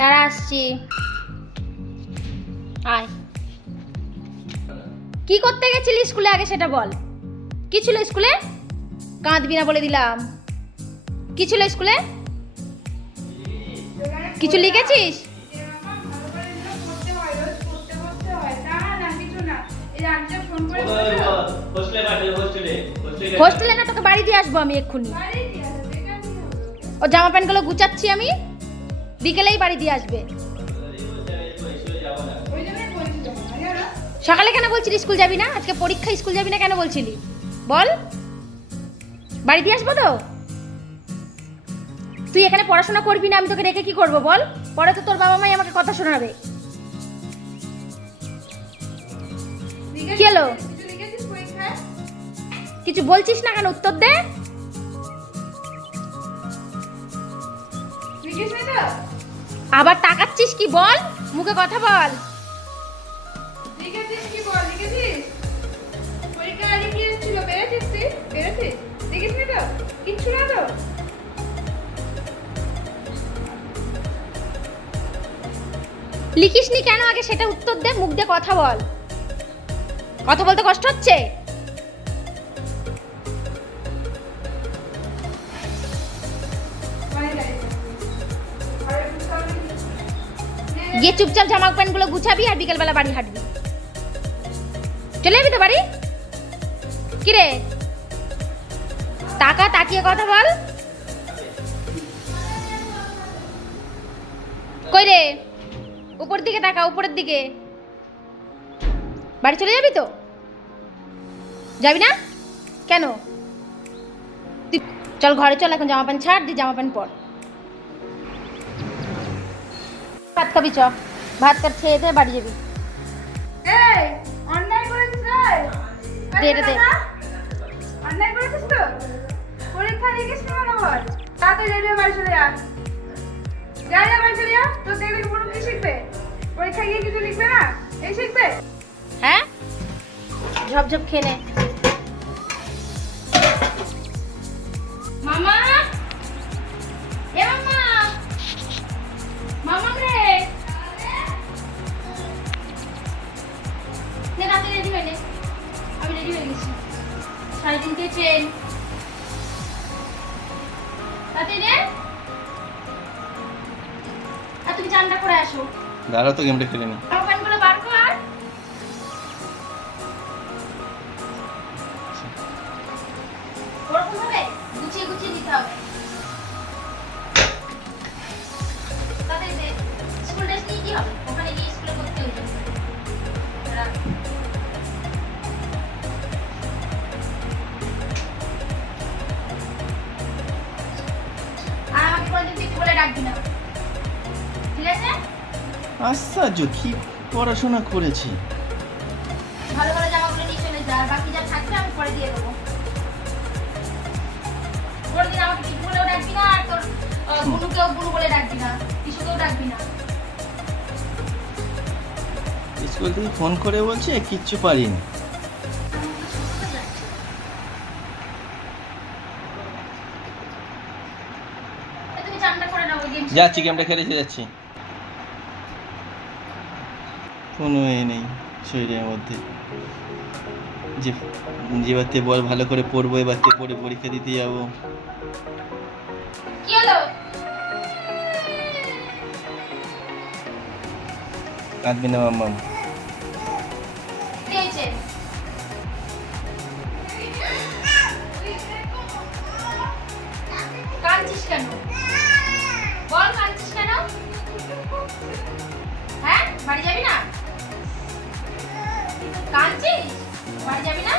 তারা আসছি। আয়, কি করতে গেছিলি স্কুলে আগে সেটা বল। কি ছিল স্কুলে? কাঁদবি না বলে দিলাম। কি ছিল স্কুলে? কিছু লিখেছিস? হোস্টেলে না, তোকে বাড়ি দিয়ে আসবো আমি এক্ষুনি। ও জামা প্যান্টগুলো গুছাচ্ছি আমি, বিকেলেই বাড়ি দিয়ে আসবে। সকালে কেন বলছিলি স্কুল যাবি না? আজকে পরীক্ষা, স্কুল যাবি না কেন বলছিলি বল? বাড়ি দিয়ে আসবো তো। তুই এখানে পড়াশোনা করবি না, আমি তোকে রেখে কি করবো বল? পরে তো তোর বাবা মাই আমাকে কথা শোনাবে। কি হলো? কিছু বলছিস না কেন? উত্তর দে। আবার তাকাচ্ছিস কি বল? মুখে কথা বল। লিখিসনি কেন আগে সেটা উত্তর দে, মুখ দিয়ে কথা বল। কথা বলতে কষ্ট হচ্ছে? গিয়ে চুপচাপ জামা প্যান্টগুলো গুছাবি আর বিকেলবেলা বাড়ি হাঁটবি। চলে যাবি তো বাড়ি? কিরে টাকা তাকিয়ে কথা বল। কই রে? উপরের দিকে তাকা, উপরের দিকে। বাড়ি চলে যাবি তো? যাবি না কেন? তুই চল ঘরে চল, এখন জামা প্যান্ট ছাড়, দিয়ে জামা প্যান্ট পর। ভাত খাবি? চ ভাত কাট, খেয়ে দে বাড়ি যাবি। এই অনলাইন করেছিস রে? দে রে দে। অনলাইন করেছিস তো? পরীক্ষা লিখিস নি মনে হয়। তাতে রেডিও বাড়ি চলে যা। যা যা বাড়ি চলে যা। তো দেখবি কোনো কি শিখবে? পরীক্ষা গিয়ে কিছু লিখবে না? এই শিখবে? হ্যাঁ, ঝপঝপ খেয়ে নে। মামা, এ মামা, মামা রে, নে রাতে রেডি হয়ে নে। আমি রেডি হয়ে গেছি। 3:30 ট্রেন। রাতে রে। আর তুমি চানটা করে আসো। দাঁড়াও তো, গেমটা খেলে নি। আমার প্যান্টগুলো বার কর। ওরকম ভাবে গুছিয়ে গুছিয়ে দিতে হবে। তাদের স্কুল ড্রেস নিয়ে কি হবে? ওখানে গিয়ে স্কুলে করতে হয়ে যাবে। আর আমাকে কোনোদিন পিকু বলে ডাকবি না, ঠিক আছে? আশ্চর্য, কি পড়াশোনা করেছি। ভালো ভালো জামাগুলো নিয়ে চলে যা, আর বাকি যা থাকবে আমি পরে দিয়ে দেবো। কোনোদিন আমাকে পিকু বলেও ডাকবি না, আর তোর বুনুকেও বুনু বলে ডাকবি না, কিশুকেও ডাকবি না। স্কুল থেকে ফোন করে বলছে কিচ্ছু পারিনি। তুমি চানটা করে নাও। গেম যাচ্ছি, গেমটা খেলেছি, যাচ্ছি। কোনো এ নেই শরীরের মধ্যে যে যেবারতে বল ভালো করে পড়বো, এবারতে পড়ে পরীক্ষা দিতে যাবো। কি হলো? কাঁদবি না মাম্মা। কি হয়েছে? কাঁদছিস কেন বল? কাঁদছিস কেন? হ্যাঁ, বাড়ি যাবি না? কাঁদছিস? বাড়ি যাবি না?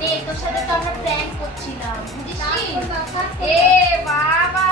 নে, তোর সাথে তো আমরা প্র্যাঙ্ক করছিলাম, বুঝিস? এ বাবা,